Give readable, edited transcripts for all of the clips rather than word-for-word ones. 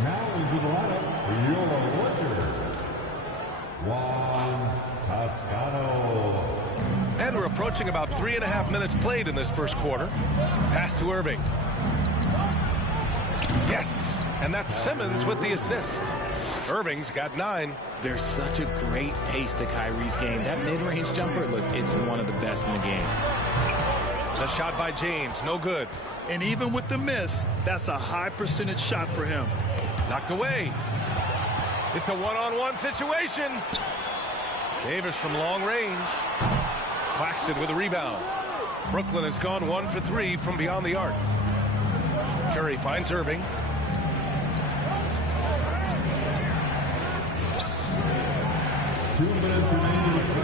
Now into the lineup for your Lakers, Juan Toscano. And we're approaching about 3.5 minutes played in this first quarter. Pass to Irving. Yes, and that's Simmons with the assist. Irving's got 9. There's such a great pace to Kyrie's game. That mid-range jumper, look, it's one of the best in the game. The shot by James, no good. And even with the miss, that's a high percentage shot for him. Knocked away. It's a one-on-one situation. Davis from long range. Claxton with a rebound. Brooklyn has gone 1 for 3 from beyond the arc. Curry finds Irving.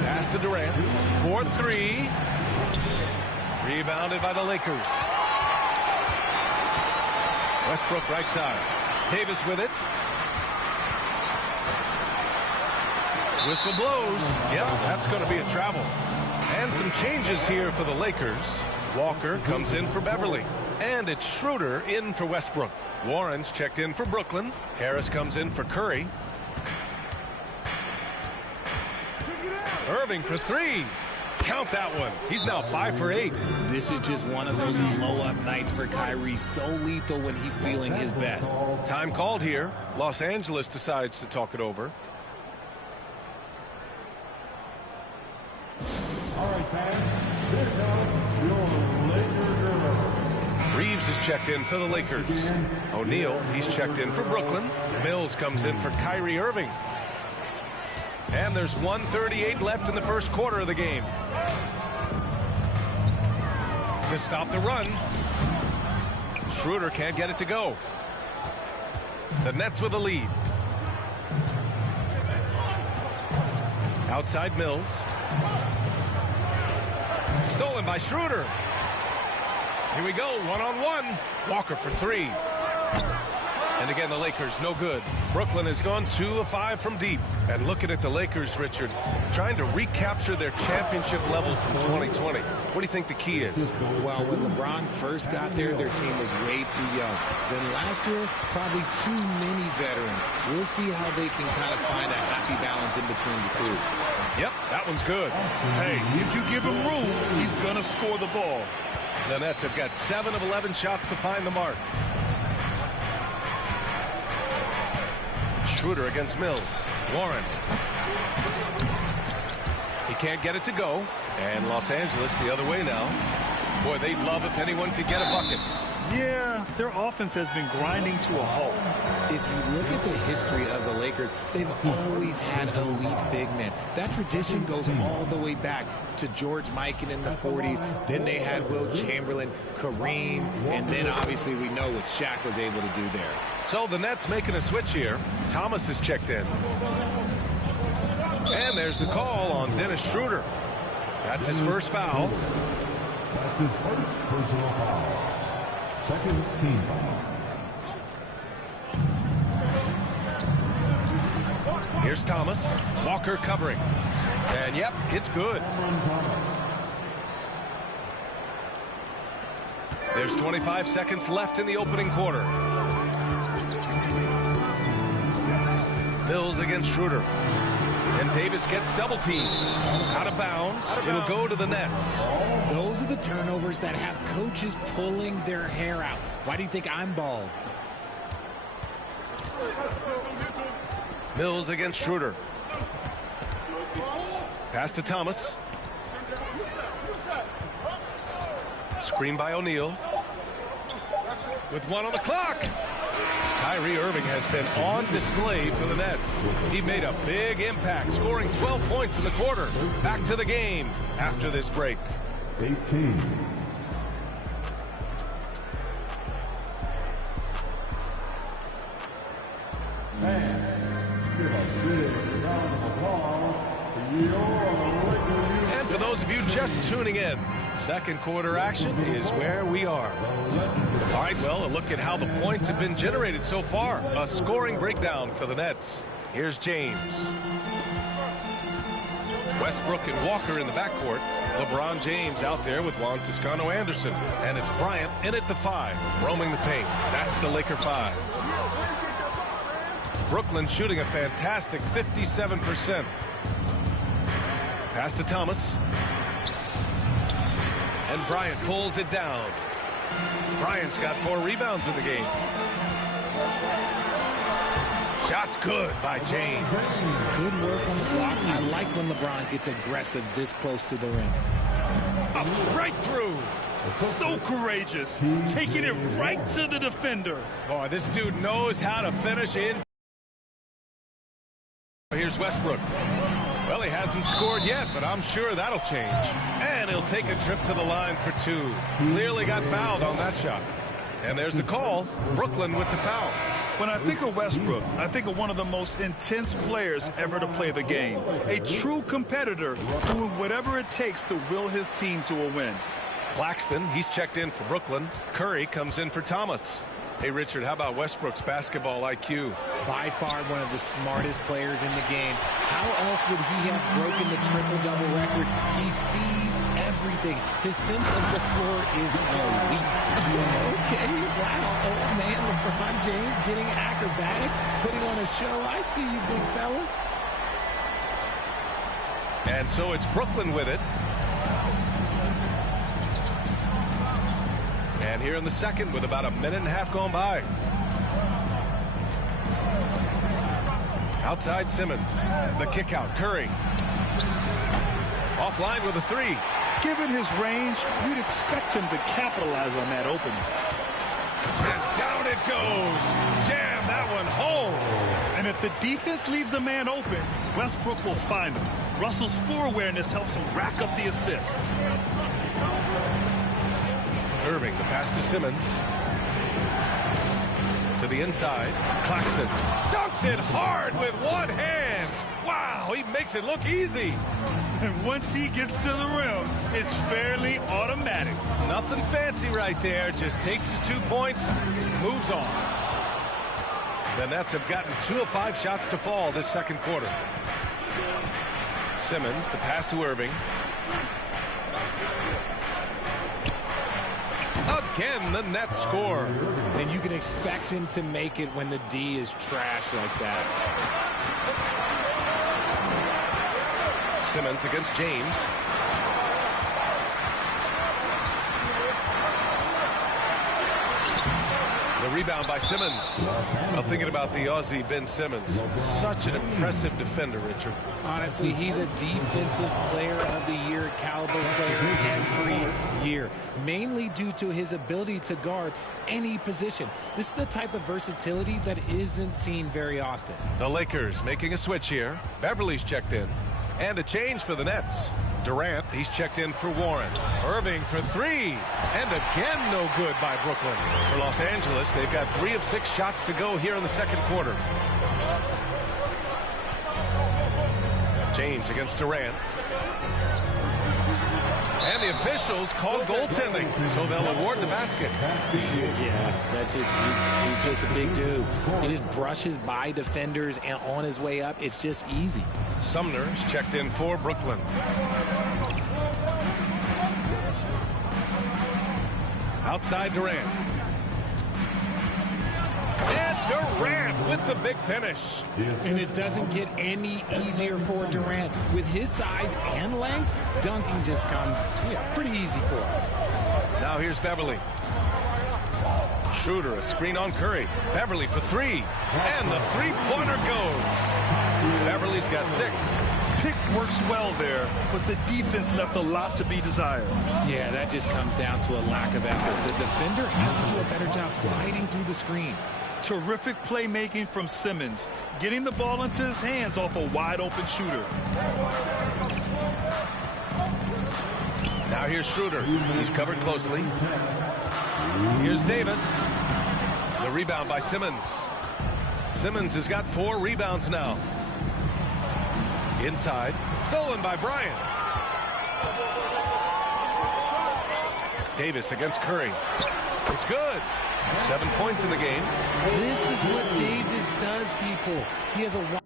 Pass to Durant. 4-3. Rebounded by the Lakers. Westbrook right side. Davis with it. Whistle blows. Yep, that's going to be a travel. And some changes here for the Lakers. Walker comes in for Beverly. And it's Schroeder in for Westbrook. Warren's checked in for Brooklyn. Harris comes in for Curry. Irving for 3. Count that one. He's now 5 for 8. This is just one of those blow-up nights for Kyrie. So lethal when he's feeling his best. Time called here. Los Angeles decides to talk it over. All right, fans. Here comes your Lakers. Reeves is checked in for the Lakers. O'Neal, he's checked in for Brooklyn. Mills comes in for Kyrie Irving. And there's 1:38 left in the first quarter of the game. To stop the run. Schroeder can't get it to go. The Nets with the lead. Outside Mills. Stolen by Schroeder. Here we go, one-on-one. Walker for 3. And again, the Lakers, no good. Brooklyn has gone 2 of 5 from deep. And looking at the Lakers, Richard, trying to recapture their championship level from 2020. What do you think the key is? Well, when LeBron first got there, their team was way too young. Then last year, probably too many veterans. We'll see how they can kind of find a happy balance in between the two. Yep, that one's good. Hey, if you give him room, he's going to score the ball. The Nets have got 7 of 11 shots to find the mark. Schroeder against Mills. Warren. He can't get it to go. And Los Angeles the other way now. Boy, they'd love if anyone could get a bucket. Yeah, their offense has been grinding to a halt. If you look at the history of the Lakers, they've always had elite big men. That tradition goes all the way back to George Mikan in the 40s. Then they had Wilt Chamberlain, Kareem, and then obviously we know what Shaq was able to do there. So the Nets making a switch here. Thomas is checked in. And there's the call on Dennis Schroeder. That's his first foul. That's his first personal foul. Second team foul. Here's Thomas. Walker covering. And yep, it's good. There's 25 seconds left in the opening quarter. Mills against Schroeder. And Davis gets double teamed. Out of bounds. It'll go to the Nets. Those are the turnovers that have coaches pulling their hair out. Why do you think I'm bald? Mills against Schroeder. Pass to Thomas. Screen by O'Neal. With 1 on the clock. Kyrie Irving has been on display for the Nets. He made a big impact, scoring 12 points in the quarter. Back to the game after this break. 18. And give a big round of applause for your Lakers. And for those of you just tuning in, second quarter action is where we are. All right, well, a look at how the points have been generated so far. A scoring breakdown for the Nets. Here's James. Westbrook and Walker in the backcourt. LeBron James out there with Juan Toscano Anderson. And it's Bryant in at the 5, roaming the paint. That's the Laker 5. Brooklyn shooting a fantastic 57%. Pass to Thomas. And Bryant pulls it down. Bryant's got 4 rebounds in the game. Shot's good by James. Good work on the block. I like when LeBron gets aggressive this close to the rim. Right through. So courageous, taking it right to the defender. Boy, this dude knows how to finish in. Here's Westbrook. Well, he hasn't scored yet, but I'm sure that'll change. And he'll take a trip to the line for 2. Clearly got fouled on that shot. And there's the call. Brooklyn with the foul. When I think of Westbrook, I think of one of the most intense players ever to play the game. A true competitor doing whatever it takes to will his team to a win. Claxton, he's checked in for Brooklyn. Curry comes in for Thomas. Hey, Richard, how about Westbrook's basketball IQ? By far one of the smartest players in the game. How else would he have broken the triple-double record? He sees everything. His sense of the floor is elite. Okay, wow. Oh, man, LeBron James getting acrobatic, putting on a show. I see you, big fella. And so it's Brooklyn with it. And here in the second with about a minute and a half gone by. Outside Simmons. The kick out. Curry. Offline with a 3. Given his range, you'd expect him to capitalize on that opening. And down it goes. Jam that one home. And if the defense leaves a man open, Westbrook will find him. Russell's floor awareness helps him rack up the assist. Irving, the pass to Simmons. To the inside. Claxton dunks it hard with one hand. Wow, he makes it look easy. And once he gets to the rim, it's fairly automatic. Nothing fancy right there. Just takes his 2 points, moves on. The Nets have gotten 2 of 5 shots to fall this second quarter. Simmons, the pass to Irving. Again, the Nets score. And you can expect him to make it when the D is trash like that. Simmons against James. The rebound by Simmons. Well, thinking about the Aussie Ben Simmons. Such an impressive defender, Richard. Honestly, he's a defensive player of the year, caliber player every year, mainly due to his ability to guard any position. This is the type of versatility that isn't seen very often. The Lakers making a switch here. Beverly's checked in. And a change for the Nets. Durant, he's checked in for Warren. Irving for 3. And again, no good by Brooklyn. For Los Angeles, they've got 3 of 6 shots to go here in the second quarter. James against Durant. And the officials called goaltending, so they'll award the basket. Yeah, that's just, he's just a big dude. He just brushes by defenders and on his way up, it's just easy. Sumner's checked in for Brooklyn. Outside Durant. And Durant with the big finish. And it doesn't get any easier for Durant. With his size and length, dunking just comes pretty easy for him. Now here's Beverly. Schroeder, a screen on Curry. Beverly for 3. And the three-pointer goes. Beverly's got 6. Pick works well there, but the defense left a lot to be desired. Yeah, that just comes down to a lack of effort. The defender has to do a better job fighting through the screen. Terrific playmaking from Simmons, getting the ball into his hands off a wide-open shooter. Now here's Schroeder. He's covered closely. Here's Davis. The rebound by Simmons. Simmons has got 4 rebounds now. Inside. Stolen by Bryant. Davis against Curry. It's good. 7 points in the game. This is what Davis does, people. He has a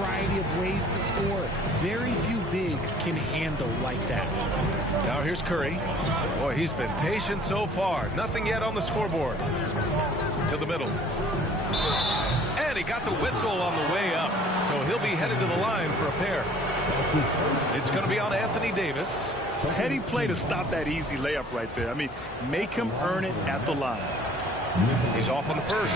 variety of ways to score. Very few bigs can handle like that. Now here's Curry. Boy, he's been patient so far. Nothing yet on the scoreboard. To the middle. And he got the whistle on the way up. So he'll be headed to the line for a pair. It's going to be on Anthony Davis. Heady play to stop that easy layup right there. I mean, make him earn it at the line. He's off on the first.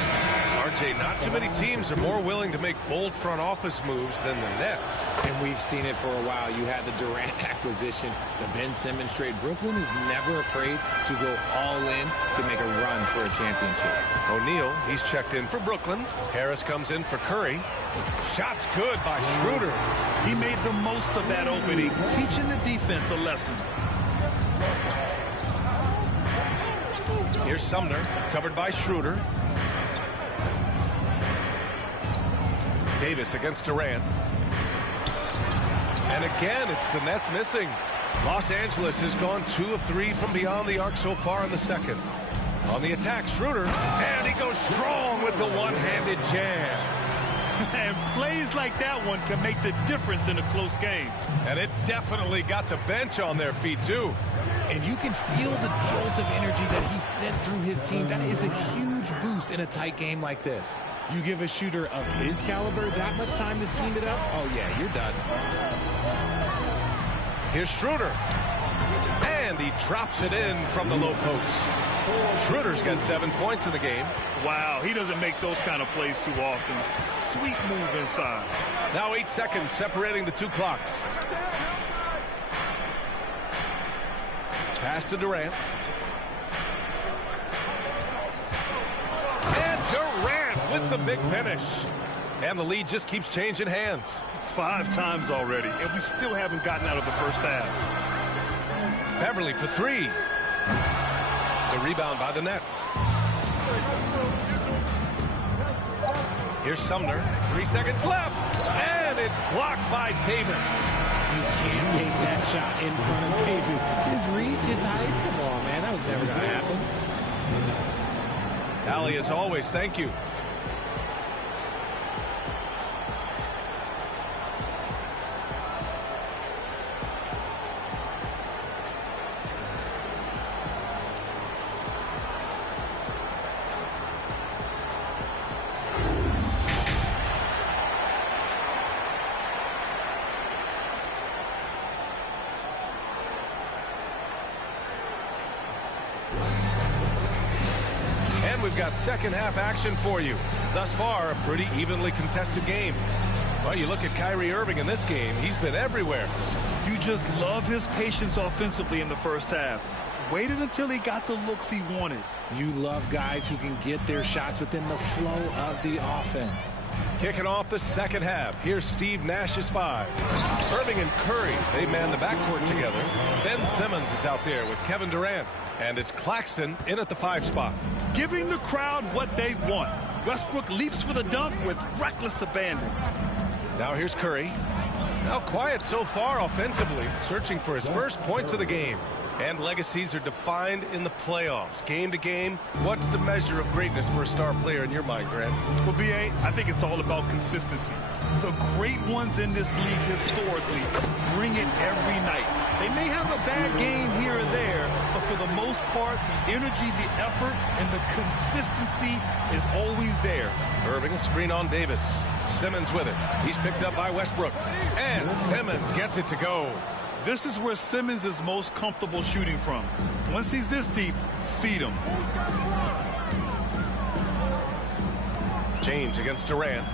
RJ, not too many teams are more willing to make bold front office moves than the Nets. And we've seen it for a while. You had the Durant acquisition, the Ben Simmons trade. Brooklyn is never afraid to go all in to make a run for a championship. O'Neal, he's checked in for Brooklyn. Harris comes in for Curry. Shot's good by Schroeder. He made the most of that opening, teaching the defense a lesson. Here's Sumner, covered by Schroeder. Davis against Durant. And again, it's the Nets missing. Los Angeles has gone 2 of 3 from beyond the arc so far in the second. On the attack, Schroeder, and he goes strong with the one-handed jam. And plays like that one can make the difference in a close game. And it definitely got the bench on their feet, too. And you can feel the jolt of energy that he sent through his team. That is a huge boost in a tight game like this. You give a shooter of his caliber that much time to seam it up, oh yeah, you're done. Here's Schroeder. And he drops it in from the low post. Schroeder's got 7 points in the game. Wow, he doesn't make those kind of plays too often. Sweet move inside. Now 8 seconds separating the two clocks. Pass to Durant. And Durant with the big finish. And the lead just keeps changing hands. 5 times already, and we still haven't gotten out of the first half. Beverly for 3. The rebound by the Nets. Here's Sumner. 3 seconds left. And it's blocked by Davis. You can't take that shot in front of Davis. His reach, his height. Come on, man. That was never going to happen. Allie, as always, thank you. We've got second half action for you. Thus far, a pretty evenly contested game. Well, you look at Kyrie Irving in this game, he's been everywhere. You just love his patience offensively in the first half. Waited until he got the looks he wanted. You love guys who can get their shots within the flow of the offense. Kicking off the second half, here's Steve Nash's 5. Irving and Curry, they man the backcourt together. Ben Simmons is out there with Kevin Durant. And it's Claxton in at the 5 spot. Giving the crowd what they want. Westbrook leaps for the dunk with reckless abandon. Now here's Curry. Now quiet so far offensively, searching for his first points of the game. And legacies are defined in the playoffs. Game to game, what's the measure of greatness for a star player in your mind, Grant? Well, B.A., I think it's all about consistency. The great ones in this league historically bring it every night. They may have a bad game here or there, but for the most part, the energy, the effort, and the consistency is always there. Irving, a screen on Davis. Simmons with it. He's picked up by Westbrook. And Simmons gets it to go. This is where Simmons is most comfortable shooting from. Once he's this deep, feed him. James against Durant.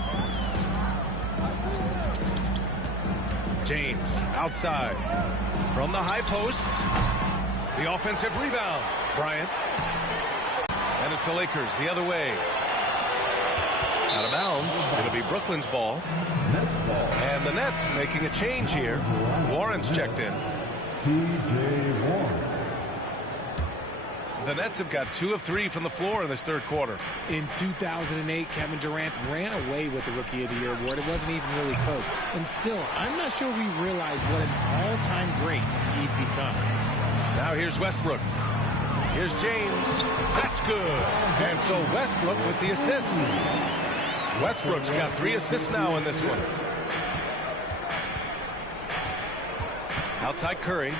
James outside from the high post. The offensive rebound. Bryant. And it's the Lakers the other way. Out of bounds. It'll be Brooklyn's ball. And the Nets making a change here. Warren's checked in. T.J. Warren. The Nets have got 2 of 3 from the floor in this third quarter. In 2008, Kevin Durant ran away with the Rookie of the Year award. It wasn't even really close. And still, I'm not sure we realize what an all-time great he'd become. Now here's Westbrook. Here's James. That's good. And so Westbrook with the assist. Westbrook's got 3 assists now in this one. Outside Curry.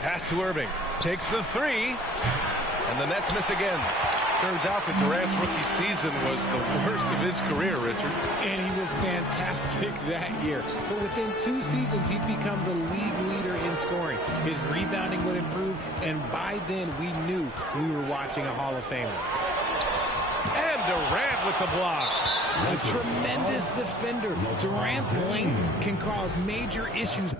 Pass to Irving. Takes the three. And the Nets miss again. Turns out that Durant's rookie season was the worst of his career, Richard. And he was fantastic that year. But within 2 seasons, he'd become the league leader in scoring. His rebounding would improve, and by then, we knew we were watching a Hall of Famer. And Durant with the block. A tremendous defender. Durant's length can cause major issues.